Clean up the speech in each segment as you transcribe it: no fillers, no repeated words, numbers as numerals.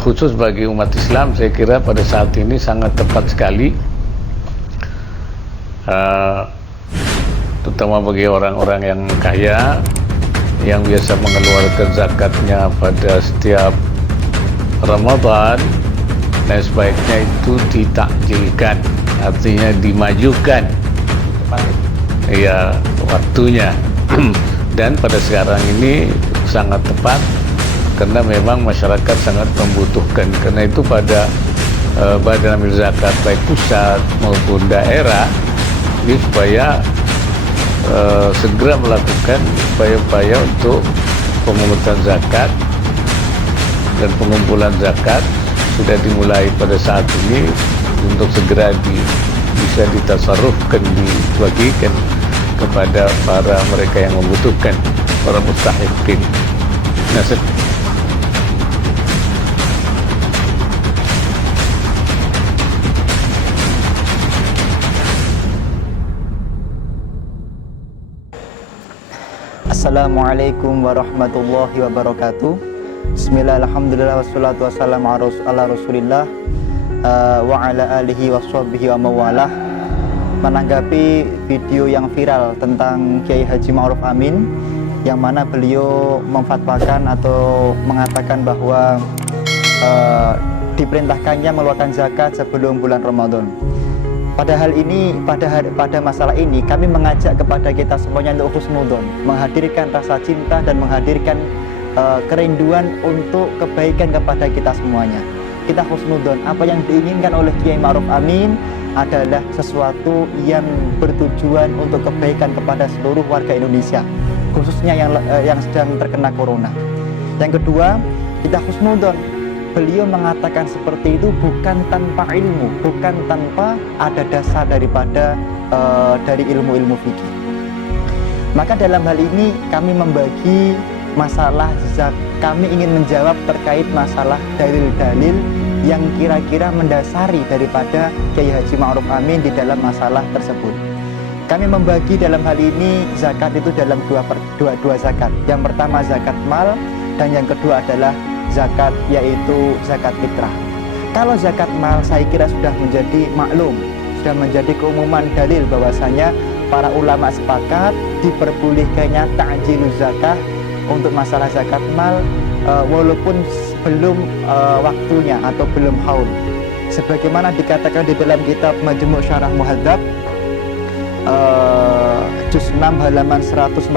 Khusus bagi umat Islam, saya kira pada saat ini sangat tepat sekali, terutama bagi orang-orang yang kaya yang biasa mengeluarkan zakatnya pada setiap Ramadan. Nah, sebaiknya itu ditakjilkan, artinya dimajukan ya waktunya. Dan pada sekarang ini sangat tepat karena memang masyarakat sangat membutuhkan. Karena itu pada Badan Amil Zakat baik pusat maupun daerah ini supaya segera melakukan upaya-upaya untuk pemungutan zakat dan pengumpulan zakat sudah dimulai pada saat ini untuk segera bisa ditasarrufkan, dibagikan kepada para mereka yang membutuhkan, para mustahiqin. Nah, Assalamualaikum warahmatullahi wabarakatuh. Bismillah, alhamdulillah, wassalatu wassalamu ala rasulillah wa ala alihi washabbihi wa mawalah. Menanggapi video yang viral tentang Kiai Haji Ma'ruf Amin, yang mana beliau memfatwakan atau mengatakan bahwa diperintahkannya mengeluarkan zakat sebelum bulan Ramadan. Pada masalah ini kami mengajak kepada kita semuanya untuk husnudzon, menghadirkan rasa cinta dan menghadirkan kerinduan untuk kebaikan kepada kita semuanya. Kita husnudzon, apa yang diinginkan oleh Kiai Ma'ruf Amin adalah sesuatu yang bertujuan untuk kebaikan kepada seluruh warga Indonesia, khususnya yang sedang terkena corona. Yang kedua, kita husnudzon, beliau mengatakan seperti itu bukan tanpa ilmu, bukan tanpa ada dasar dari ilmu-ilmu fikih. Maka dalam hal ini kami membagi masalah kami ingin menjawab terkait masalah dalil-dalil yang kira-kira mendasari daripada Kiai Haji Ma'ruf Amin di dalam masalah tersebut. Kami membagi dalam hal ini zakat itu dalam dua zakat. Yang pertama zakat mal, dan yang kedua adalah zakat, yaitu zakat fitrah. Kalau zakat mal saya kira sudah menjadi maklum, sudah menjadi keumuman dalil bahwasanya para ulama sepakat diperbolehkannya ta'jiluz zakah untuk masalah zakat mal walaupun belum waktunya atau belum haul. Sebagaimana dikatakan di dalam kitab Majmu' Syarah Muhadzab juz 6 halaman 145.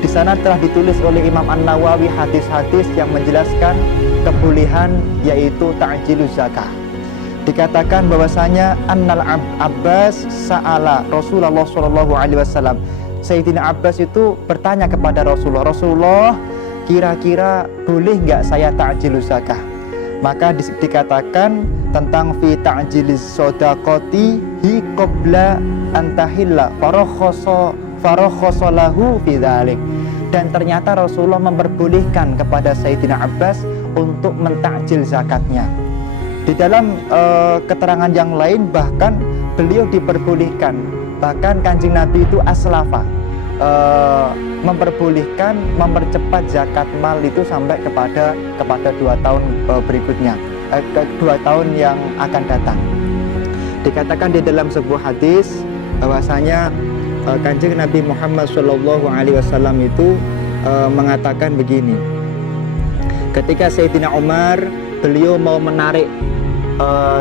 Di sana telah ditulis oleh Imam An-Nawawi hadis-hadis yang menjelaskan kebolehan, yaitu ta'jiluz zakah. Dikatakan bahwasanya Annal Abbas sa'ala Rasulullah sallallahu alaihi wasallam. Sayyidina Abbas itu bertanya kepada Rasulullah, kira-kira boleh enggak saya ta'jiluz zakah? Maka dikatakan tentang fi ta'jiliz shadaqati hi qabla antahilla farakhasalahu fi dzalik. Dan ternyata Rasulullah memperbolehkan kepada Sayyidina Abbas untuk mentakjil zakatnya. Di dalam keterangan yang lain bahkan beliau diperbolehkan, bahkan Kanjeng Nabi itu aslafa, memperbolehkan mempercepat zakat mal itu sampai kepada 2 tahun berikutnya, 2 tahun yang akan datang. Dikatakan di dalam sebuah hadis bahwasanya Kanjeng Nabi Muhammad SAW itu mengatakan begini. Ketika Sayyidina Umar, beliau mau menarik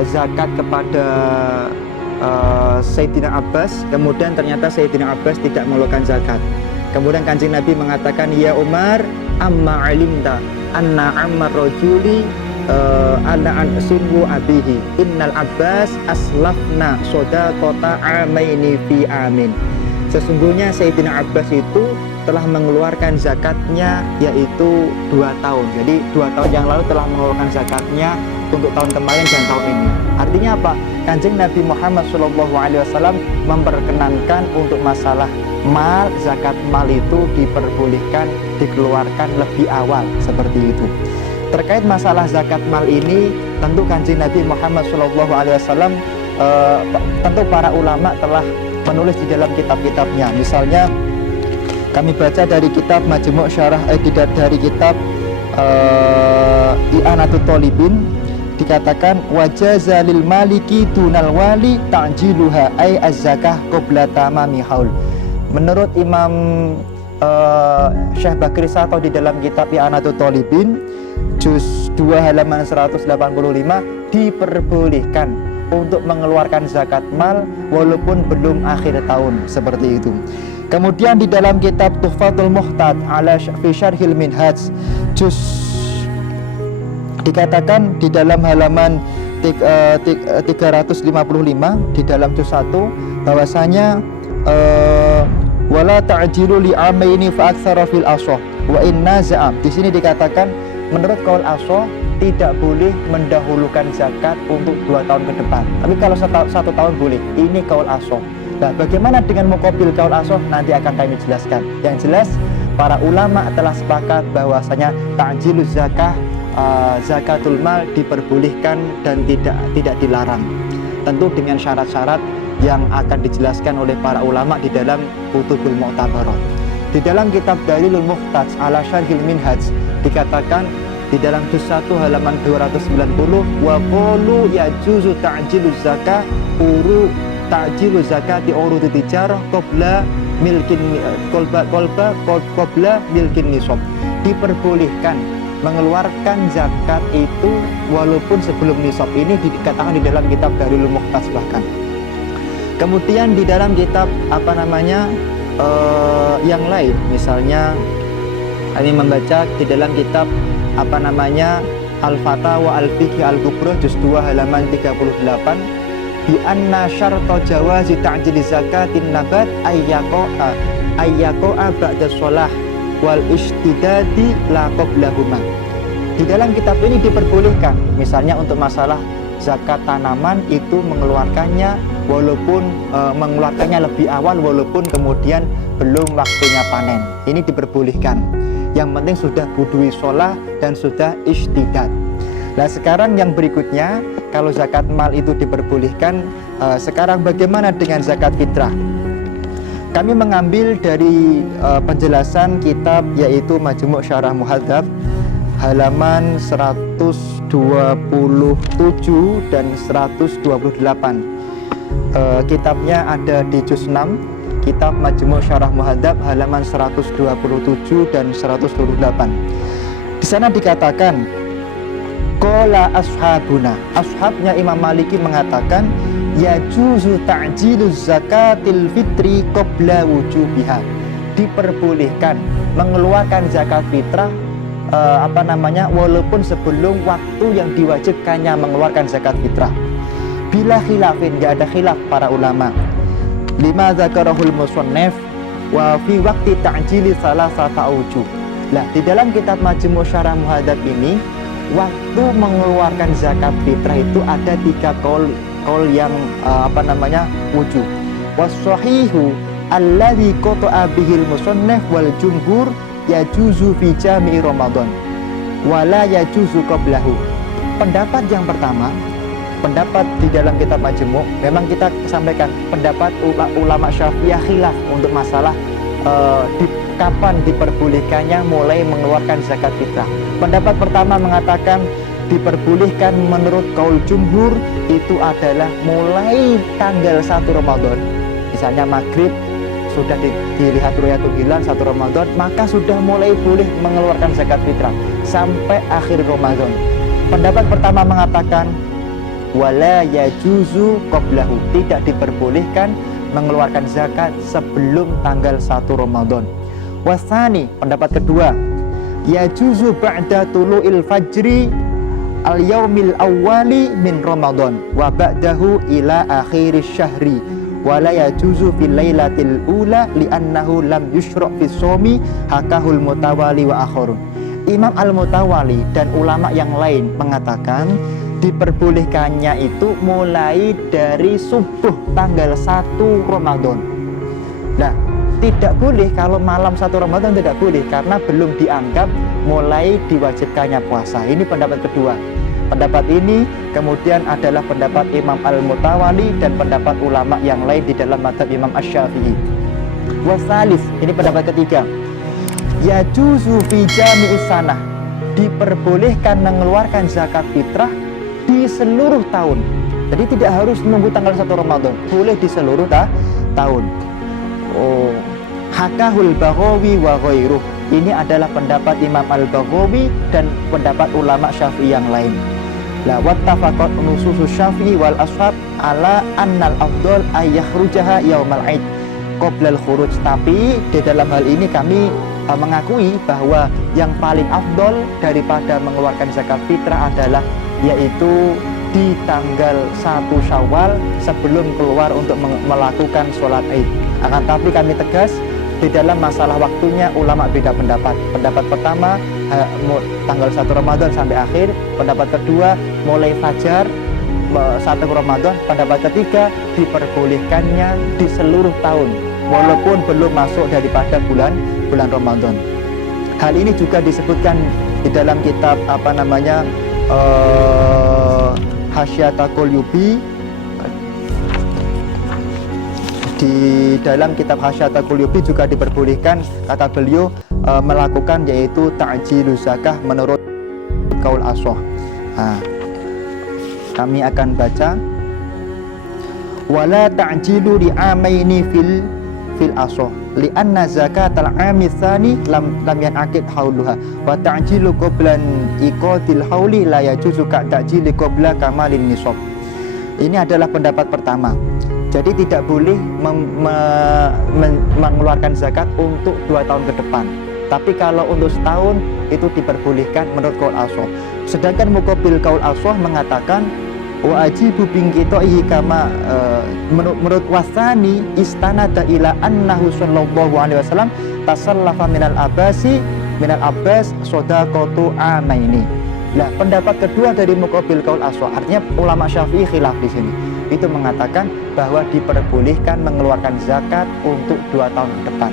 zakat kepada Sayyidina Abbas, kemudian ternyata Sayyidina Abbas tidak mengeluarkan zakat. Kemudian Kanjeng Nabi mengatakan, ya Umar, amma alimta anna ammar rajuli ana an sinu abihi innal Abbas aslafna shadaqata amaini fi amin. Sesungguhnya Sayyidina Abbas itu telah mengeluarkan zakatnya, yaitu 2 tahun. Jadi 2 tahun yang lalu telah mengeluarkan zakatnya untuk tahun kemarin dan tahun ini. Artinya apa? Kanjeng Nabi Muhammad SAW memperkenankan untuk masalah mal, zakat mal itu diperbolehkan dikeluarkan lebih awal, seperti itu. Terkait masalah zakat mal ini, tentu Kanjeng Nabi Muhammad SAW tentu para ulama telah menulis di dalam kitab-kitabnya. Misalnya kami baca dari kitab Majmu' Syarah dari kitab i'anatut thalibin dikatakan wajaza lil maliki dunal wali ta'jiluha ay az-zakah qabla tamami haul. Menurut Imam Syekh Bakri Sato di dalam kitab i'anatut thalibin juz 2 halaman 185 diperbolehkan untuk mengeluarkan zakat mal walaupun belum akhir tahun, seperti itu. Kemudian di dalam kitab Tuhfatul Muhtad ala fi Syarhil Minhaj juz dikatakan di dalam halaman 355 di dalam juz 1 bahwasanya wala ta'jilu li amaini fa aktsara fil ashah wa inna za'am. Di sini dikatakan menurut qaul ashah tidak boleh mendahulukan zakat untuk 2 tahun ke depan. Tapi kalau 1 tahun boleh. Ini qaul ashah. Nah, bagaimana dengan muqabil qaul ashah nanti akan kami jelaskan. Yang jelas para ulama telah sepakat bahwasanya ta'jiluz zakah, zakatul mal diperbolehkan dan tidak dilarang. Tentu dengan syarat-syarat yang akan dijelaskan oleh para ulama di dalam Kutubul Mu'tabarat. Di dalam kitab Dalilul Muhtaj ala Syarhil Minhaj dikatakan di dalam juz 1 halaman 290 wa qalu yajuzu ta'jiluz zakah ta'jilu zakati urudi tijarah qabla milkin qabla milkin nisab. Diperbolehkan mengeluarkan zakat itu walaupun sebelum nisab. Ini dikatakan di dalam kitab Dalilul Muhtaj bahkan. Kemudian di dalam kitab yang lain, misalnya kami membaca di dalam kitab Al-Fatawa Al-Fiqh Al-Kubra juz 2 halaman 38 bi anna syarta jawazi ta'jil zakatin nabat ayyaqa'a ba'da shalah wal ishtidadi la qablahuma. Di dalam kitab ini diperbolehkan misalnya untuk masalah zakat tanaman itu mengeluarkannya lebih awal walaupun kemudian belum waktunya panen. Ini diperbolehkan. Yang penting sudah budui sholah dan sudah ishtidad. Nah, sekarang yang berikutnya, kalau zakat mal itu diperbolehkan, sekarang bagaimana dengan zakat fitrah? Kami mengambil dari penjelasan kitab yaitu Majmu' Syarah Muhadzab halaman 127 dan 128. Kitabnya ada di juz 6, kitab Majmu' Syarah Muhadzab halaman 127 dan 128. Di sana dikatakan qala ashabuna, ashabnya Imam Maliki mengatakan yajuzu ta'jiluz zakatil fitri qabla wujubiha. Diperbolehkan mengeluarkan zakat fitrah walaupun sebelum waktu yang diwajibkannya mengeluarkan zakat fitrah. Bila khilafin, enggak ada khilaf para ulama. Lima zakarahul musannaf wa fi waqti ta'jili salasata aujuh. Nah, di dalam kitab Majmu' Syarah Muhadzab ini waktu mengeluarkan zakat fitrah itu ada 3 qaul yang wujub. Was-sahihu alladzi qata'a bihil musannaf wal jumhur yajuzu fi jami'i Ramadan wa la yajuzu qablahu. Pendapat yang pertama, pendapat di dalam kitab Majmu' memang kita sampaikan pendapat ulama Syafi'iyah khilaf untuk masalah kapan diperbolehkannya mulai mengeluarkan zakat fitrah. Pendapat pertama mengatakan diperbolehkan menurut qaul jumhur itu adalah mulai tanggal 1 Ramadan. Misalnya maghrib sudah dilihat ru'yatul hilal 1 Ramadan, maka sudah mulai boleh mengeluarkan zakat fitrah sampai akhir Ramadan. Pendapat pertama mengatakan wala yajuzu qablahu, tidak diperbolehkan mengeluarkan zakat sebelum tanggal 1 Ramadan. Wasani, pendapat kedua, yajuzu ba'da tulu'il fajri al-yaumil awwali min Ramadan wa ba'dahu ila akhiris syahri wala yajuzu fil lailatil ula li'annahu lam yushra' fis shaumi hakahul mutawali wa akharun. Imam Al-Mutawali dan ulama yang lain mengatakan diperbolehkannya itu mulai dari subuh tanggal 1 Ramadan. Nah, tidak boleh kalau malam 1 Ramadan, tidak boleh karena belum dianggap mulai diwajibkannya puasa. Ini pendapat kedua. Pendapat ini kemudian adalah pendapat Imam Al-Mutawali dan pendapat ulama yang lain di dalam mazhab Imam Asy-Syafi'i. Wasalis, ini pendapat ketiga. Yajuzu fi jami'is sanah, diperbolehkan mengeluarkan zakat fitrah di seluruh tahun. Jadi tidak harus menunggu tanggal 1 Ramadan, boleh di seluruh tahun. Oh, Hakahul Baghawi wa ghairuh. Ini adalah pendapat Imam Al-Baghawi dan pendapat ulama Syafi'i yang lain. La wattafaqat nususus Syafi'i wal ashab ala annal afdal ay yakhrujaha yaumal Aid qabla al-khuruj. Tapi di dalam hal ini kami mengakui bahwa yang paling afdol daripada mengeluarkan zakat fitrah adalah yaitu di tanggal 1 Syawal sebelum keluar untuk melakukan sholat Id. Akan tapi kami tegas, di dalam masalah waktunya ulama beda pendapat. Pendapat pertama tanggal 1 Ramadan sampai akhir, pendapat kedua mulai fajar 1 Ramadan, pendapat ketiga diperbolehkannya di seluruh tahun walaupun belum masuk daripada bulan Ramadan. Hal ini juga disebutkan di dalam kitab Hasyiatul Yubi. Di dalam kitab Hasyiatul Yubi juga diperbolehkan, kata beliau, melakukan yaitu ta'jilu zakah menurut kaul ashah. Kami akan baca, wala ta'jilu li'amaini fil ashah li'anna zakatal 'ami tsani lam yanaqid hauluha wa ta'jilu qablan iqadil hauli la yajuzu ka ta'jili qabla kamalin nisab. Ini adalah pendapat pertama. Jadi tidak boleh mengeluarkan zakat untuk 2 tahun ke depan. Tapi kalau untuk setahun itu diperbolehkan menurut kaul ashah. Sedangkan muqabil kaul ashah mengatakan wa ajibu bingkitohi kama menurut wasani istanada ila annahu sallallahu alaihi wasallam tasallafa minal abbas shadaqatu amaini. Nah, pendapat kedua dari muqabil kaul ashah, artinya ulama Syafi'i khilaf di sini. Itu mengatakan bahwa diperbolehkan mengeluarkan zakat untuk 2 tahun ke depan.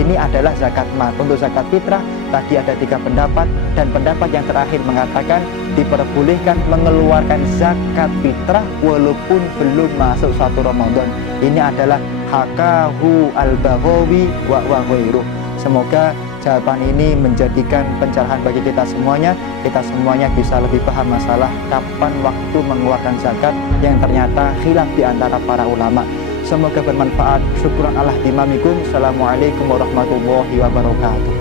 Ini adalah zakat mal. Untuk zakat fitrah tadi ada 3 pendapat, dan pendapat yang terakhir mengatakan diperbolehkan mengeluarkan zakat fitrah walaupun belum masuk 1 Ramadan. Ini adalah hakahu al-Baghawi wa ghairuh. Semoga jawaban ini menjadikan pencerahan bagi kita semuanya. Kita semuanya bisa lebih paham masalah kapan waktu mengeluarkan zakat yang ternyata khilaf di antara para ulama. Semoga bermanfaat. Syukran Allah timamikum. Assalamualaikum warahmatullahi wabarakatuh.